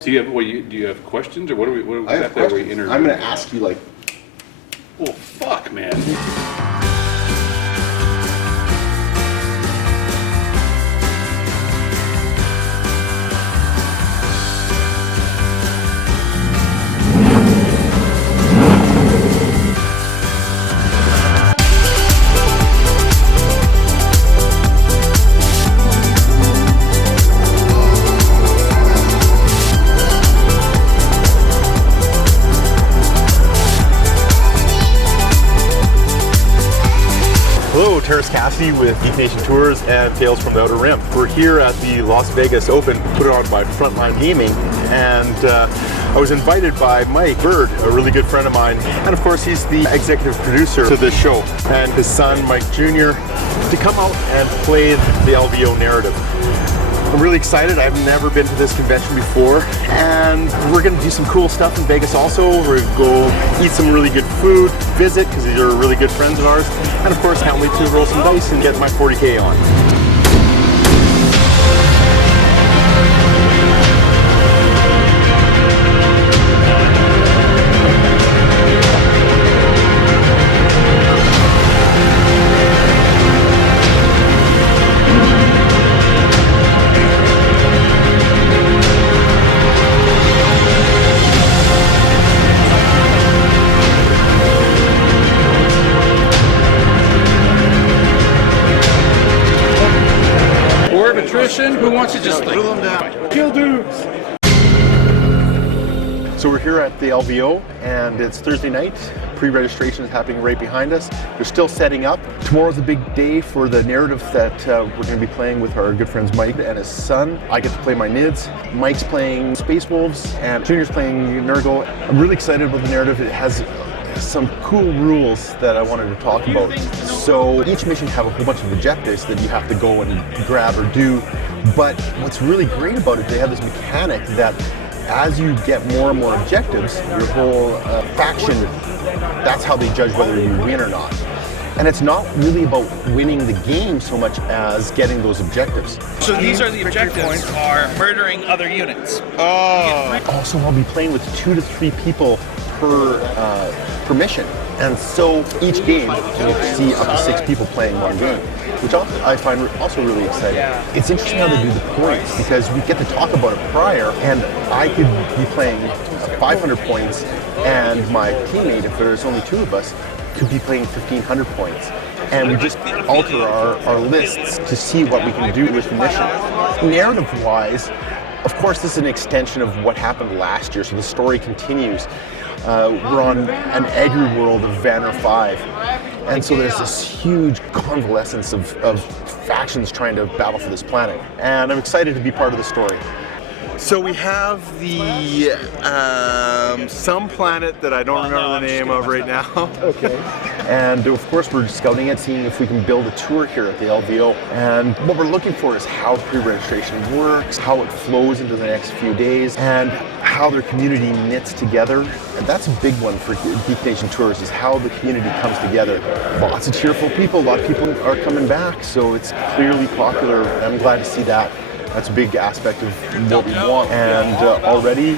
Do you have do you have questions, or what are we? What I have questions. I'm going to ask you like. Well, fuck, man. With Geek Nation Tours and Tales from the Outer Rim. We're here at the Las Vegas Open, put on by Frontline Gaming, and I was invited by Mike Bird, a really good friend of mine, and of course he's the executive producer to this show, and his son Mike Jr. to come out and play the LVO narrative. I'm really excited. I've never been to this convention before, and we're going to do some cool stuff in Vegas also. We're going to go eat some really good food, visit, because these are really good friends of ours, and of course can't wait to roll some dice and get my 40K on. Who wants to just like, them down? Kill dudes. So we're here at the LVO, and it's Thursday night. Pre-registration is happening right behind us. They're still setting up. Tomorrow's a big day for the narrative that we're going to be playing with our good friends Mike and his son. I get to play my NIDS. Mike's playing Space Wolves, and Junior's playing Nurgle. I'm really excited about the narrative. It has some cool rules that I wanted to talk about. So each mission have a whole bunch of objectives that you have to go and grab or do. But what's really great about it, they have this mechanic that as you get more and more objectives, your whole faction, that's how they judge whether you win or not. And it's not really about winning the game so much as getting those objectives. So these are the objectives, are murdering other units. Also, I'll be playing with 2 to 3 people per mission. And so each game, you'll see up to 6 people playing one game, which I find also really exciting. It's interesting how they do the points, because we get to talk about it prior, and I could be playing 500 points, and my teammate, if there's only 2 of us, could be playing 1,500 points. And we just alter our lists to see what we can do with the mission. Narrative-wise, of course, this is an extension of what happened last year, so the story continues. We're on an agri world of Vanner 5, and so there's this huge convalescence of factions trying to battle for this planet, and I'm excited to be part of the story. So we have the some planet that I don't remember the name of right now. Okay. And of course we're scouting it, seeing if we can build a tour here at the LVO. And what we're looking for is how pre-registration works, how it flows into the next few days, and how their community knits together. And that's a big one for Geek Nation Tours, is how the community comes together. Lots of cheerful people, a lot of people are coming back, so it's clearly popular. I'm glad to see that. That's a big aspect of what we want. And already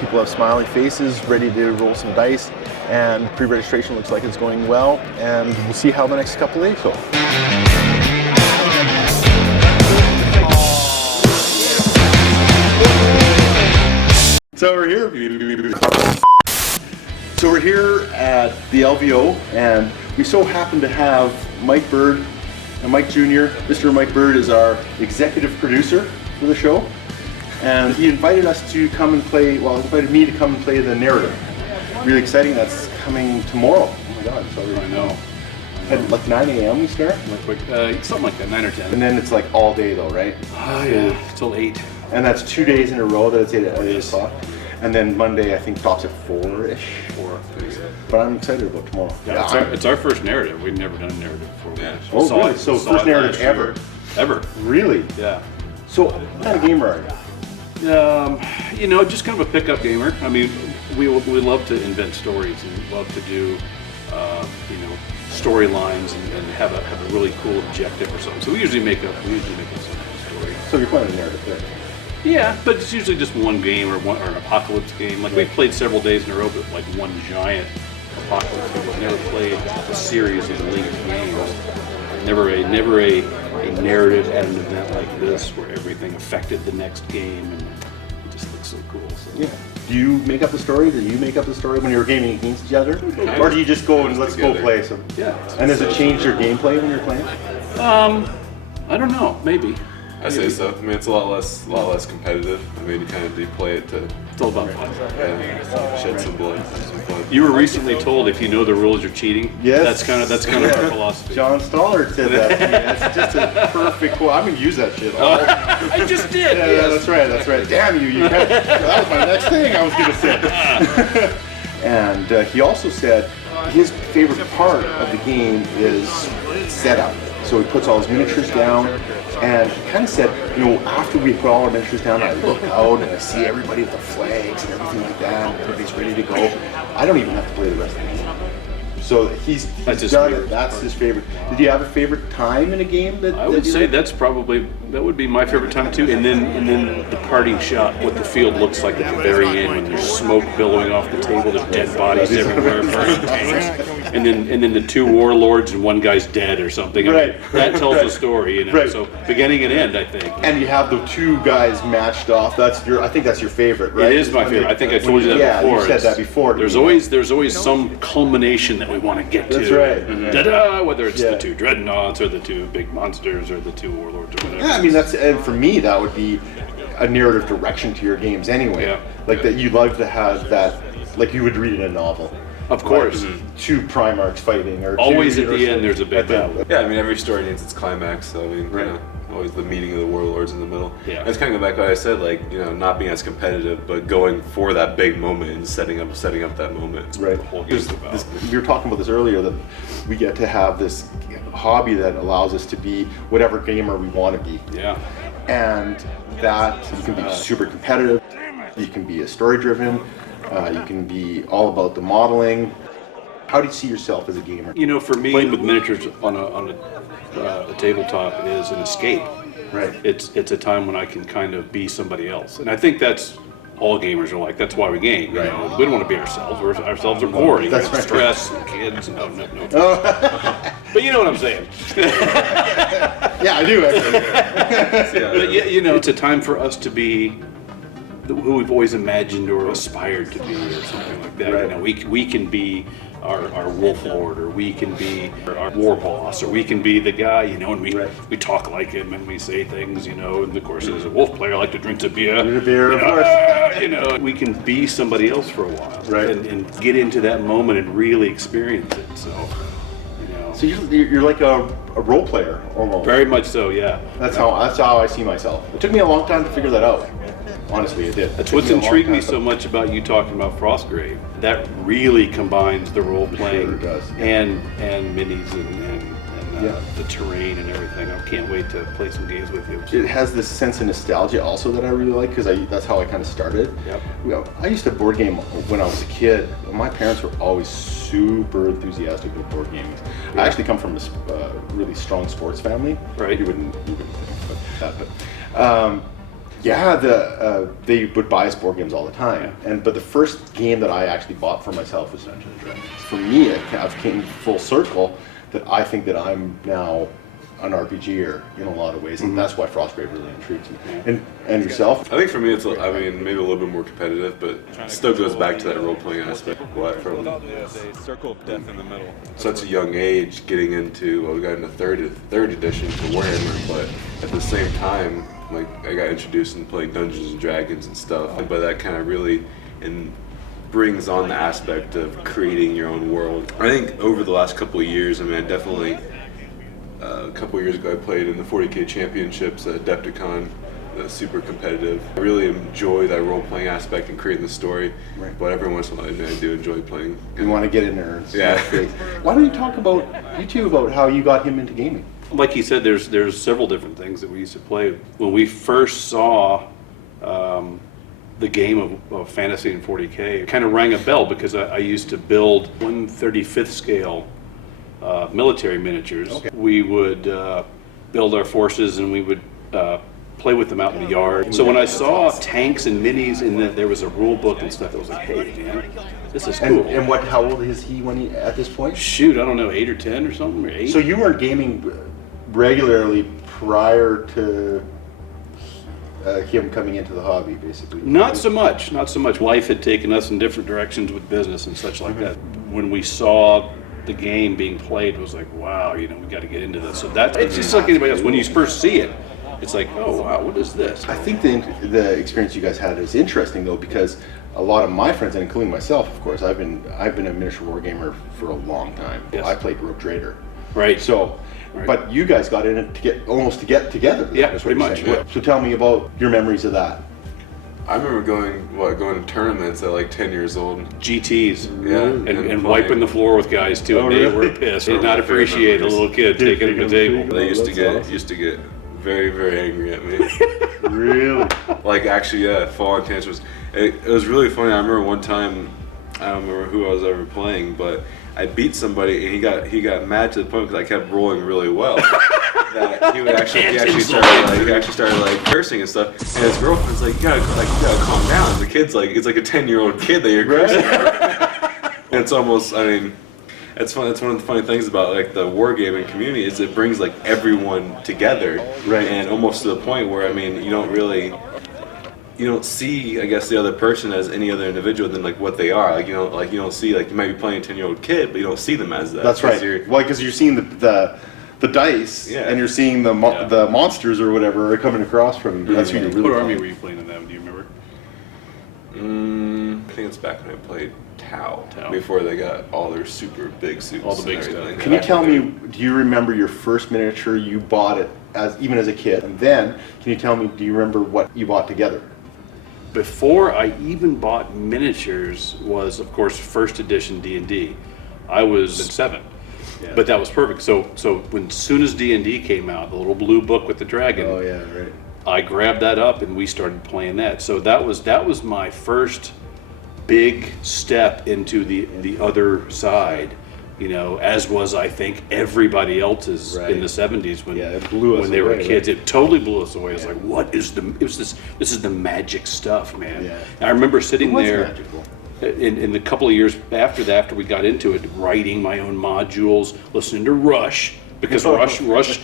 people have smiley faces, ready to roll some dice, and pre-registration looks like it's going well, and we'll see how the next couple of days go. So we're here at the LVO, and we so happen to have Mike Bird and Mike Jr. Mr. Mike Bird is our executive producer for the show, and he invited us to come and play, well, invited me to come and play the narrative. Really exciting, that's coming tomorrow. Oh my god, so I know. At like 9 a.m. we start? Something like that, 9 or 10. And then it's like all day though, right? Oh yeah, till 8. And that's 2 days in a row that it's 8 o'clock. And then Monday I think stops at 4-ish. 4. But I'm excited about tomorrow. Yeah, it's our first narrative. We've never done a narrative before. Yeah. Oh, really? So first narrative ever? Ever. Really? Yeah. So what kind of gamer are you? You know, just kind of a pickup gamer. I mean, we love to invent stories and love to do, you know, storylines and have a really cool objective or something. So we usually make a story. So you're playing a narrative there? Yeah, but it's usually just one game or an apocalypse game. Like, we've played several days in a row, but like one giant apocalypse game. We've never played a series of linked games. Never a narrative at an event like this where everything affected the next game, and it just looks so cool. So. Yeah. Do you make up the story? Do you make up the story when you're gaming against each other? Or do you just go and let's go play some? Yeah. And does it change your gameplay when you're playing? I don't know. Maybe. I say so. I mean, it's a lot less competitive. I mean, you kind of do play it to. It's all about fun. Yeah, shed some blood, have some fun. You were recently told if you know the rules, you're cheating. Yes. That's kind of our philosophy. John Stollard said that to me. That's just a perfect quote. I'm gonna use that shit. I just did. Yeah, Yes. that's right. Damn you! That was my next thing I was gonna say. And he also said his favorite part of the game is setup. So he puts all his miniatures down, and he kind of said, after we put all our miniatures down, I look out and I see everybody with their flags and everything like that, and everybody's ready to go. I don't even have to play the rest of the game. So he's done it. That's his favorite. Did you have a favorite time in a game? I would say that would be my favorite time too. And then the parting shot, what the field looks like at the very end when there's smoke billowing off the table, there's dead bodies everywhere, burning tanks, and then the two warlords and one guy's dead or something. Right. That tells a story, Right. So beginning and end, I think. And you have the two guys matched off. I think that's your favorite, right? It is my favorite. I think I told you that before. Yeah, you said that before. There's always some culmination that we want to get to. That's right. Da-da, whether it's the two dreadnoughts or the two big monsters or the two warlords or whatever. Yeah, I mean and for me that would be a narrative direction to your games anyway. Yeah. Like that you'd love to have that, like you would read in a novel. Of course. Like, two Primarchs fighting, or Always at the end there's a big battle. Yeah, I mean, every story needs its climax. So I mean, always the meeting of the warlords in the middle. Yeah. And it's kind of go back to what I said, like not being as competitive, but going for that big moment and setting up that moment. Right. The whole game's about. We were talking about this earlier, that we get to have this hobby that allows us to be whatever gamer we want to be. Yeah. And that you can be super competitive, you can be a story driven, you can be all about the modeling. How do you see yourself as a gamer? For me, playing with miniatures on a tabletop is an escape. Right. It's a time when I can kind of be somebody else, and I think that's all gamers are like. That's why we game. Right. We don't want to be ourselves. Ourselves are boring. That's right. Stress and kids. No. But you know what I'm saying. Yeah, I do actually. But it's a time for us to be who we've always imagined or aspired to be, or something like that. Right. We can be our wolf lord, or we can be our war boss, or we can be the guy, and we talk like him and we say things, and of course as a wolf player I like to drink a beer. Of course. We can be somebody else for a while, right, and get into that moment and really experience it. So you're like a role player almost. Very much so, yeah. That's how I see myself. It took me a long time to figure that out. Honestly, it did. That's what's intrigued me so much about you talking about Frostgrave. That really combines the role playing Sure does, yeah. and minis and the terrain and everything. I can't wait to play some games with you. It has this sense of nostalgia also that I really like, because that's how I kind of started. Yep. I used to board game when I was a kid. My parents were always super enthusiastic with board games. I actually come from a really strong sports family. Right. You wouldn't think that, but they would buy us board games all the time. Yeah. But the first game that I actually bought for myself was Dungeons & Dragons. For me, I've came full circle that I think that I'm now an RPGer in a lot of ways, and that's why Frostgrave really intrigues me. And yourself? I think for me, it's maybe a little bit more competitive, but it still goes back to that role-playing aspect. From circle of death in the middle. Such a young age, getting into, we got into third edition for Warhammer, but at the same time, I got introduced in playing Dungeons and Dragons and stuff, but that kind of really brings on the aspect of creating your own world. I think over the last couple of years, I definitely. A couple of years ago, I played in the 40K Championships at Adepticon, super competitive. I really enjoy that role-playing aspect and creating the story, but every once in a while I do enjoy playing. You want to get in there. Yeah. Why don't you talk about how you got him into gaming? Like you said, there's several different things that we used to play. When we first saw the game of Fantasy and 40K, it kind of rang a bell, because I used to build 1/35th scale military miniatures. Okay. We would build our forces, and we would play with them out in the yard. So when I saw tanks and minis and then there was a rule book and stuff, I was like, hey man, this is cool. And how old is he at this point? Shoot, I don't know, 8 or 10 or something, or 8. So you weren't gaming regularly prior to him coming into the hobby, basically? Not so much. Life had taken us in different directions with business and such like that. When we saw the game being played, it was like, wow, we got to get into this. So it's just like anybody else. When you first see it, it's like, oh wow, what is this? I think the experience you guys had is interesting though, because a lot of my friends, and including myself, of course, I've been a miniature war gamer for a long time. Yes. I played Rogue Trader. Right. So, but you guys got in it to get together. Yeah, is what pretty you're much. saying. So tell me about your memories of that. I remember going to tournaments at like 10 years old. GTs. Yeah. And wiping the floor with guys too. Oh, and they really? were pissed. Did not appreciate a little kid taking it to the table. They used to That's get very, very angry at me. Really? Like actually, yeah, fall on tantrums. It was really funny. I remember one time, I don't remember who I was ever playing, but I beat somebody and he got mad to the point because I kept rolling really well. That he actually started like cursing and stuff. And his girlfriend's like, you gotta calm down. The kid's like, it's like a 10-year-old kid that you're cursing at. And it's almost, I mean, it's fun. It's one of the funny things about like the wargaming community is it brings like everyone together, Right. And almost to the point where I mean you don't see I guess the other person as any other individual than like what they are. Like you don't see like you might be playing a 10-year-old kid, but you don't see them as that. That's right. Well, because you're seeing the dice, Yeah. and you're seeing the monsters or whatever are coming across from you. That's who you're really What army playing. were you playing in them? Do you remember? I think it's back when I played Tau. Tau. Before they got all their super big suits. All the big and stuff. everything. Can you tell me? Do you remember your first miniature you bought it as a kid? And then can you tell me? Do you remember what you bought together? Before I even bought miniatures was, of course, first edition D&D. I was 7, but that was perfect. So when soon as D&D came out, the little blue book with the dragon, Oh yeah, right. I grabbed that up and we started playing that. So that was my first big step into the other side. As was I think everybody else's in the 70s when it blew us when they were away, kids. It totally blew us away. It's like, what is this is the magic stuff, man. Yeah. And I remember sitting It was there magical. in the couple of years after we got into it, writing my own modules, listening to Rush, because Rush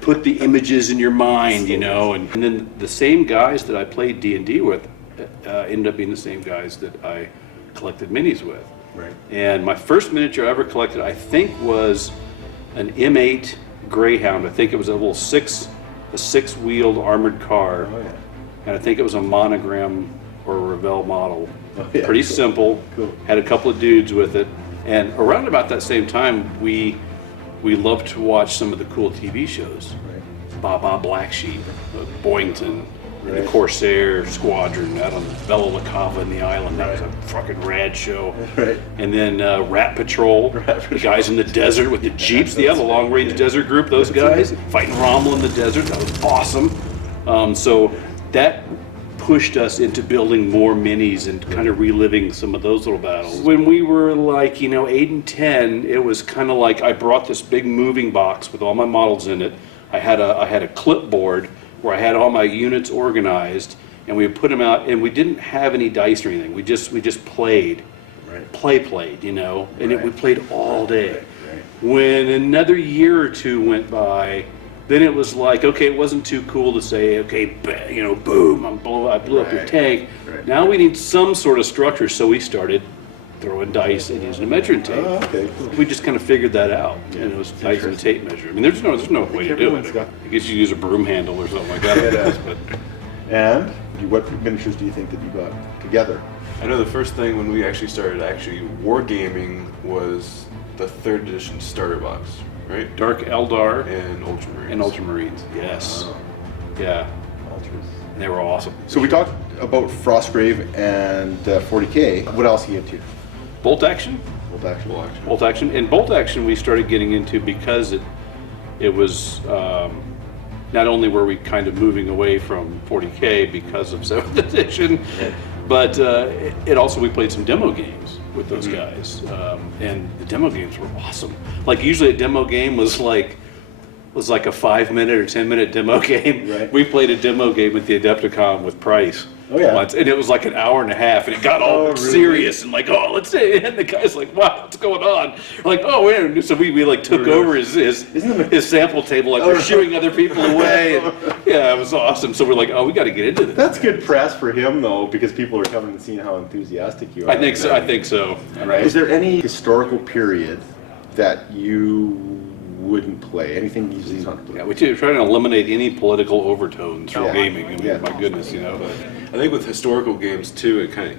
put the images in your mind, and then the same guys that I played D&D with ended up being the same guys that I collected minis with. Right. And my first miniature I ever collected, I think, was an M8 Greyhound. I think it was a six-wheeled armored car. Oh yeah. And I think it was a Monogram or a Revell model. Oh, yeah. Pretty simple. Cool. Had a couple of dudes with it. And around about that same time, we loved to watch some of the cool TV shows. Right. Baba Black Sheep, Boynton, and the Right. Corsair Squadron out on Bella La Cava in the island. That was a fucking rad show. Right. And then Rat Patrol, the guys in the desert with the Jeeps, the long range desert group, those guys, fighting Rommel in the desert. That was awesome. So that pushed us into building more minis and kind of reliving some of those little battles. When we were like, 8 and 10, it was kind of like I brought this big moving box with all my models in it. I had a clipboard where I had all my units organized, and we would put them out, and we didn't have any dice or anything. We just played, played, and we played all day. Right. When another year or two went by, then it was like, okay, it wasn't too cool to say, okay, boom, I blew up your tank. Right. Now we need some sort of structure, so we started throwing dice and using a measuring tape. Oh, okay, cool. We just kind of figured that out, and it was dice and a tape measure. I mean, there's no way to do everyone's it. got- I guess you use a broom handle or something like that. I guess, but And what miniatures do you think that you got together? I know the first thing when we actually started wargaming was the 3rd edition starter box, right? Dark Eldar And Ultramarines. and Ultramarines, yes, yeah, they were awesome. So we talked about Frostgrave and 40K. What else are you into? Bolt action. Bolt action. Full action. Bolt action, and bolt action we started getting into because it was not only were we kind of moving away from 40K because of 7th edition, but it also we played some demo games with those guys, and the demo games were awesome. Like usually a demo game was like was like a 5-minute or 10-minute demo game. Right. We played a demo game at the Adepticon with Price. Oh, yeah. Once, and it was like an hour and a half, and it got all really? serious and like, oh, let's say, and the guy's like, wow, what's going on? We're like, oh, wait. So we like took over his sample table, like we're shooing other people away, and yeah, it was awesome. So we're like, oh, we got to get into this. That's good press for him, though, because people are coming and seeing how enthusiastic you are. I think so. I think so. Right. Is there any historical period that you wouldn't play? Anything you not play? Yeah, we try to eliminate any political overtones from gaming. I mean, my goodness, you know. I think with historical games too, it kind of,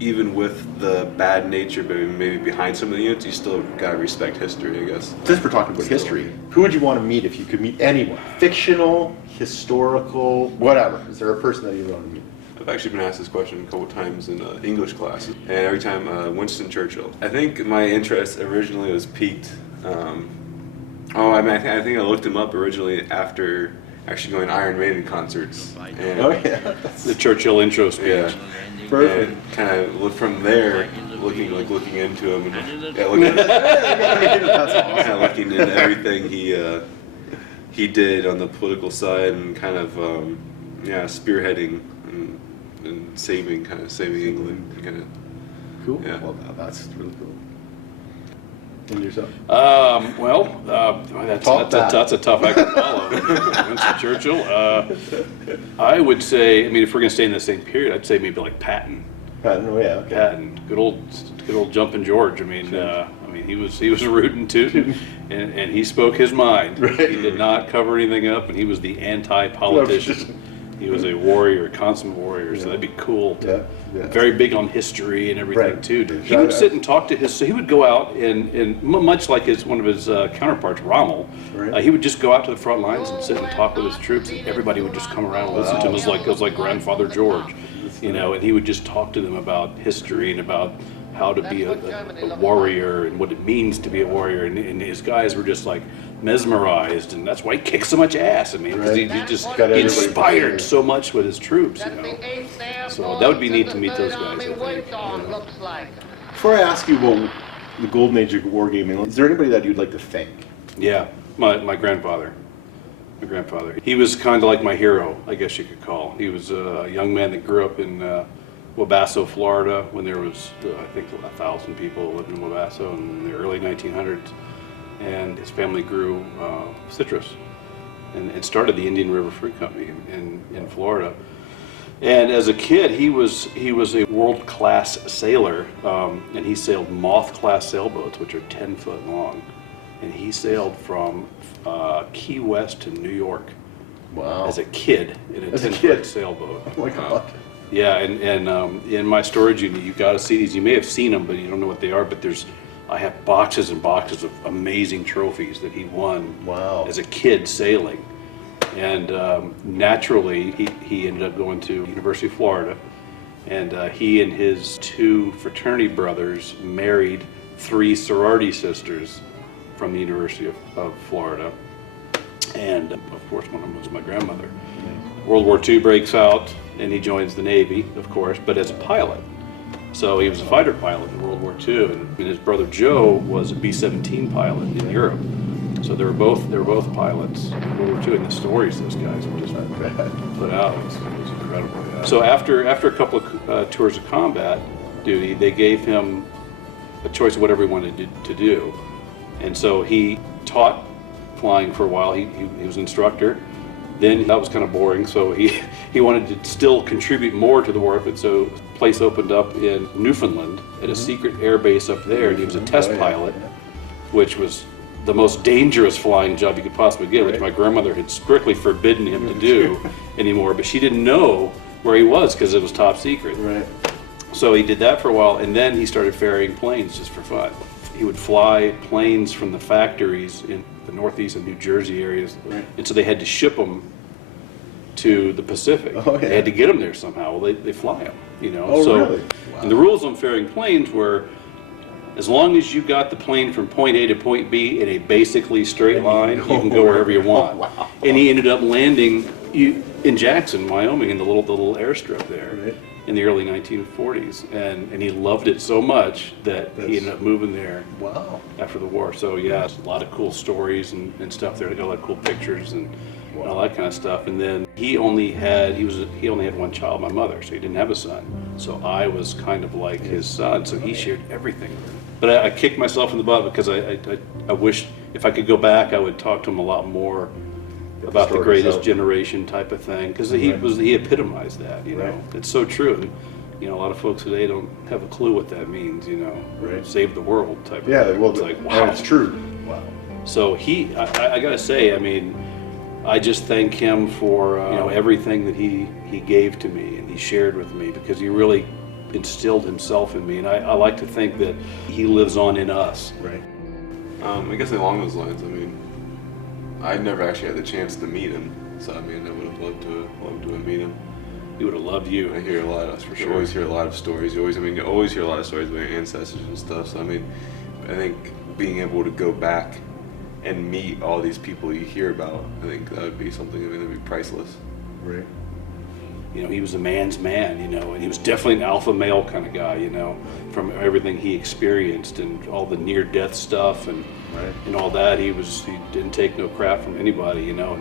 even with the bad nature, but maybe behind some of the units, you still gotta respect history, I guess. Since we're talking about history, who would you want to meet if you could meet anyone? Fictional, historical, whatever. Is there a person that you want to meet? I've actually been asked this question a couple times in English classes, and every time Winston Churchill. I think my interest originally was piqued. I think I looked him up originally after actually going to Iron Maiden concerts. And, Oh yeah. The Churchill intro speech. yeah. Perfect. And kind of look from there, looking into him, and yeah, kind of looking into everything he did on the political side, and kind of spearheading and saving England, kind of. Cool. Yeah. Well, that's really cool. And yourself? That's a tough act to follow. Winston Churchill. I would say, I mean, if we're going to stay in the same period, I'd say maybe like Patton. Patton, oh yeah, okay. Patton, good old Jumpin' George. I mean, he was rootin' tootin', and he spoke his mind. Right. He did not cover anything up, and he was the anti-politician. He was a warrior, a consummate warrior, so that'd be cool. Yeah. Very big on history and everything Right. too. He would sit and talk to so he would go out and much like one of his counterparts, Rommel, Right. he would just go out to the front lines and sit and talk with his troops, and everybody would just come around and listen to him. It was like Grandfather George, and he would just talk to them about history and about how to be a warrior and what it means to be a warrior, and his guys were just like mesmerized, and that's why he kicked so much ass. I mean, because he inspired so much with his troops, So that would be neat to meet those guys, I think. Before I ask you about the golden age of wargaming, is there anybody that you'd like to thank? Yeah, my grandfather. My grandfather. He was kind of like my hero, I guess you could call. He was a young man that grew up in Wabasso, Florida, when there was, I think, 1,000 people lived in Wabasso in the early 1900s. And his family grew citrus and started the Indian River Fruit Company in Florida. And as a kid, he was a world-class sailor, and he sailed Moth-class sailboats, which are 10 foot long. And he sailed from Key West to New York. Wow. As a kid in a 10-foot sailboat. Oh my God. Yeah, and in my storage unit, you've got to see these. You may have seen them, but you don't know what they are. But I have boxes and boxes of amazing trophies that he won as a kid sailing. And naturally, he ended up going to University of Florida, and he and his 2 fraternity brothers married 3 sorority sisters from the University of Florida. And of course, one of them was my grandmother. World War II breaks out, and he joins the Navy, of course, but as a pilot. So he was a fighter pilot in World War II, and his brother Joe was a B-17 pilot in Europe. So they were both pilots in World War II, and the stories those guys would just put out was incredible. Yeah. So after a couple of tours of combat duty, they gave him a choice of whatever he wanted to do, and so he taught flying for a while. He was an instructor. Then that was kind of boring, so he wanted to still contribute more to the war effort. So a place opened up in Newfoundland at a secret air base up there, and he was a test pilot, which was the most dangerous flying job you could possibly get, which my grandmother had strictly forbidden him to do anymore. But she didn't know where he was because it was top secret. Right. So he did that for a while, and then he started ferrying planes just for fun. He would fly planes from the factories in the Northeast and New Jersey areas, and so they had to ship them to the Pacific. They had to get them there somehow. Well, they fly them, Really? Wow. And the rules on ferrying planes were, as long as you got the plane from point A to point B in a basically straight line, you can go wherever you want. And he ended up landing in Jackson, Wyoming, in the little airstrip there. in the early 1940s, and he loved it so much that he ended up moving there. Wow. After the war. So yeah, a lot of cool stories and stuff there. Got a lot of cool pictures and all that kind of stuff. And then he only had one child, my mother, so he didn't have a son. So I was kind of like his son. So he shared everything. But I kicked myself in the butt because I wish if I could go back, I would talk to him a lot more about the greatest generation type of thing, because he epitomized that. You know, it's so true. And, you know, a lot of folks today don't have a clue what that means. You know, save the world type of thing. Yeah, well, it's like, wow, it's true. Wow. So I gotta say, I mean, I just thank him for you know, everything that he gave to me and he shared with me, because he really instilled himself in me, and I like to think that he lives on in us. Right. I guess along those lines, I mean, I never actually had the chance to meet him, so I mean, I would have loved to meet him. He would have loved you. I hear a lot, that's for sure. You always hear a lot of stories. You always hear a lot of stories about your ancestors and stuff. So I mean, I think being able to go back and meet all these people you hear about, I think that would be something. I mean, that'd be priceless. Right. You know, he was a man's man, you know, and he was definitely an alpha male kind of guy, you know, from everything he experienced and all the near-death stuff and all that. He didn't take no crap from anybody, you know,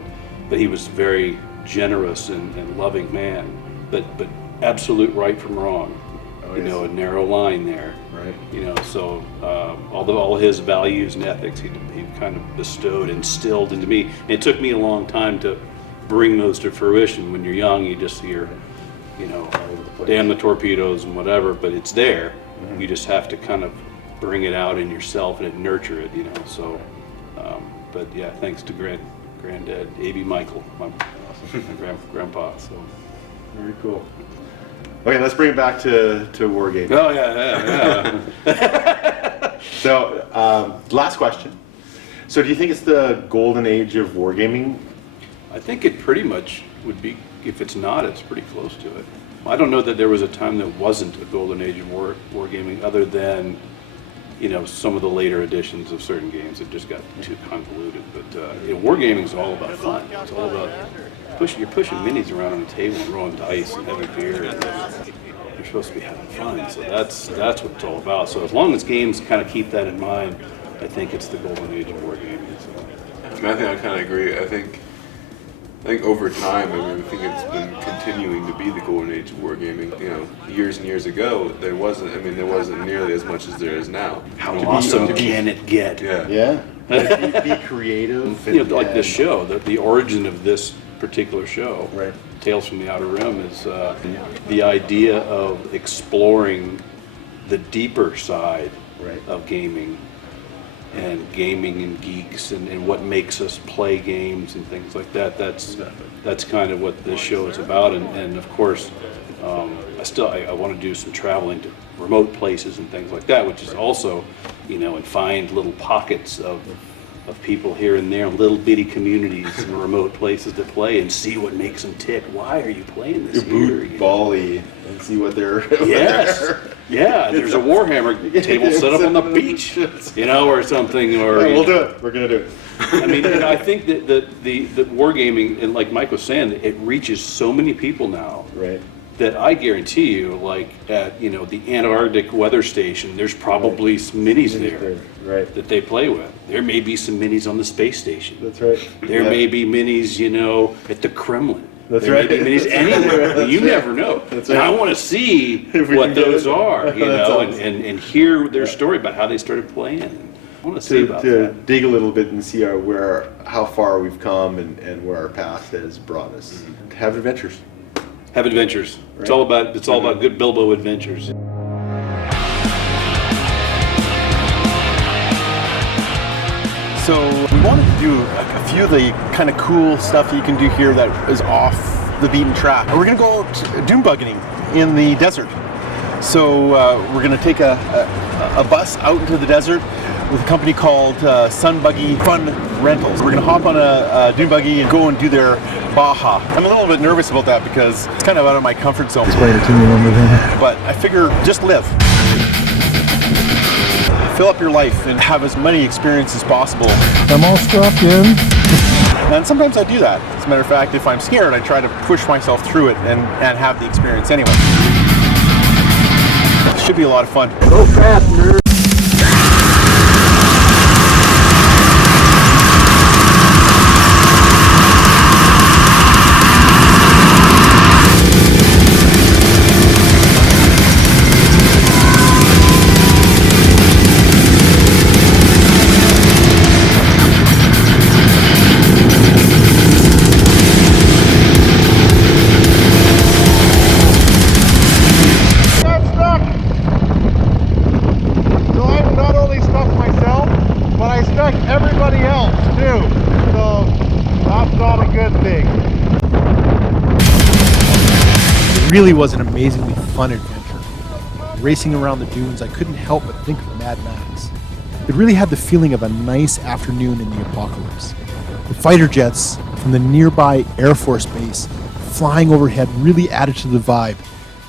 but he was very generous and loving man, but absolute right from wrong, you know, a narrow line there, you know. So all his values and ethics he kind of instilled into me. And it took me a long time to bring those to fruition. When you're young, you just hear, you know, damn the torpedoes and whatever, but it's there. You just have to kind of bring it out in yourself and nurture it, you know. So, but yeah, thanks to Granddad, A.B. Michael, my grandpa. So very cool. Okay, let's bring it back to wargaming. Oh yeah. So, last question. So, do you think it's the golden age of wargaming? I think it pretty much would be. If it's not, it's pretty close to it. I don't know that there was a time that wasn't a golden age of wargaming, other than, you know, some of the later editions of certain games that just got too convoluted. But wargaming is all about fun. It's all about you're pushing minis around on the table and rolling dice and having beer, and you're supposed to be having fun. So that's what it's all about. So as long as games kind of keep that in mind, I think it's the golden age of wargaming. So. I mean, I think I kind of agree. I think over time, I mean, I think it's been continuing to be the golden age of wargaming. You know, years and years ago, there wasn't nearly as much as there is now. How awesome can it get? Yeah. Be creative. You know, like this show, the origin of this particular show, Tales from the Outer Rim, is the idea of exploring the deeper side of gaming. And gaming and geeks and what makes us play games and things like that. That's kind of what this show is about. And of course, I want to do some traveling to remote places and things like that, which is also, you know, and find little pockets of people here and there, little bitty communities and remote places to play and see what makes them tick. Why are you playing this here? Volley and see what they're. Yes. Yeah, there's a Warhammer table set up on the beach, you know, or something. Or we'll do it. We're gonna do it. I mean, and I think that the wargaming, and like Mike was saying, it reaches so many people now. That I guarantee you, like at, you know, the Antarctic weather station, there's probably some minis there that they play with. There may be some minis on the space station. That's right. There may be minis, you know, at the Kremlin. That's there right. may be minis anywhere. You never know. That's and right. I want to see what those are, you know, and hear their story about how they started playing. I want to see about that. Dig a little bit and see how far we've come and where our path has brought us. Have adventures. Have adventures. It's all about good Bilbo adventures. So we wanted to do a few of the kind of cool stuff that you can do here that is off the beaten track. We're going to go out dune buggeting in the desert. So we're going to take a bus out into the desert with a company called Sun Buggy Fun Rentals. We're going to hop on a dune buggy and go and do their Baja. I'm a little bit nervous about that because it's kind of out of my comfort zone. Explain it to me one more time. But I figure just live. Fill up your life and have as many experiences as possible. I'm all strapped in. And sometimes I do that. As a matter of fact, if I'm scared, I try to push myself through it and have the experience anyway. should be a lot of fun. Go fast, nerd. everybody else too. So that's not a good thing. It really was an amazingly fun adventure. Racing around the dunes, I couldn't help but think of Mad Max. It really had the feeling of a nice afternoon in the apocalypse. The fighter jets from the nearby Air Force Base flying overhead really added to the vibe.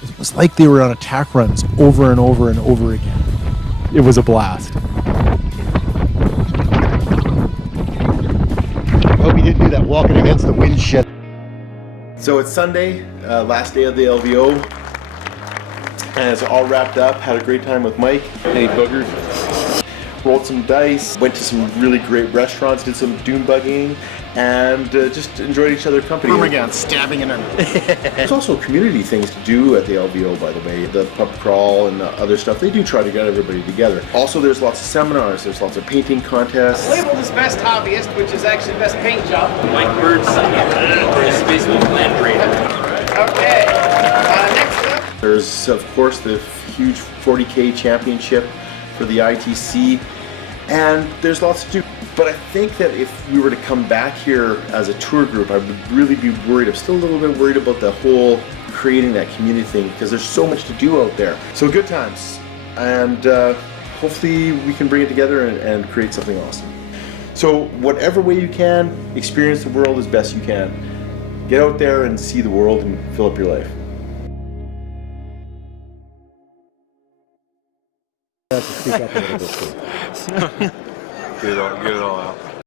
It was like they were on attack runs over and over and over again. It was a blast. Hope you didn't do that walking against the wind shit. So it's Sunday, last day of the LVO, and it's all wrapped up. Had a great time with Mike. Any boogers? Rolled some dice, went to some really great restaurants, did some dune bugging, and just enjoyed each other's company. Again, stabbing and everything. There's also community things to do at the LVO, by the way. The pub crawl and the other stuff, they do try to get everybody together. Also, there's lots of seminars, there's lots of painting contests. Labeled as best hobbyist, which is actually best paint job. Mike Bird's Space Wolf Land Raider. Okay, next up. There's, of course, the huge 40K championship for the ITC, and there's lots to do. But I think that if we were to come back here as a tour group, I would really be worried. I'm still a little bit worried about the whole creating that community thing, because there's so much to do out there. So good times, and hopefully we can bring it together and create something awesome. So whatever way you can, experience the world as best you can. Get out there and see the world and fill up your life. Get it all out.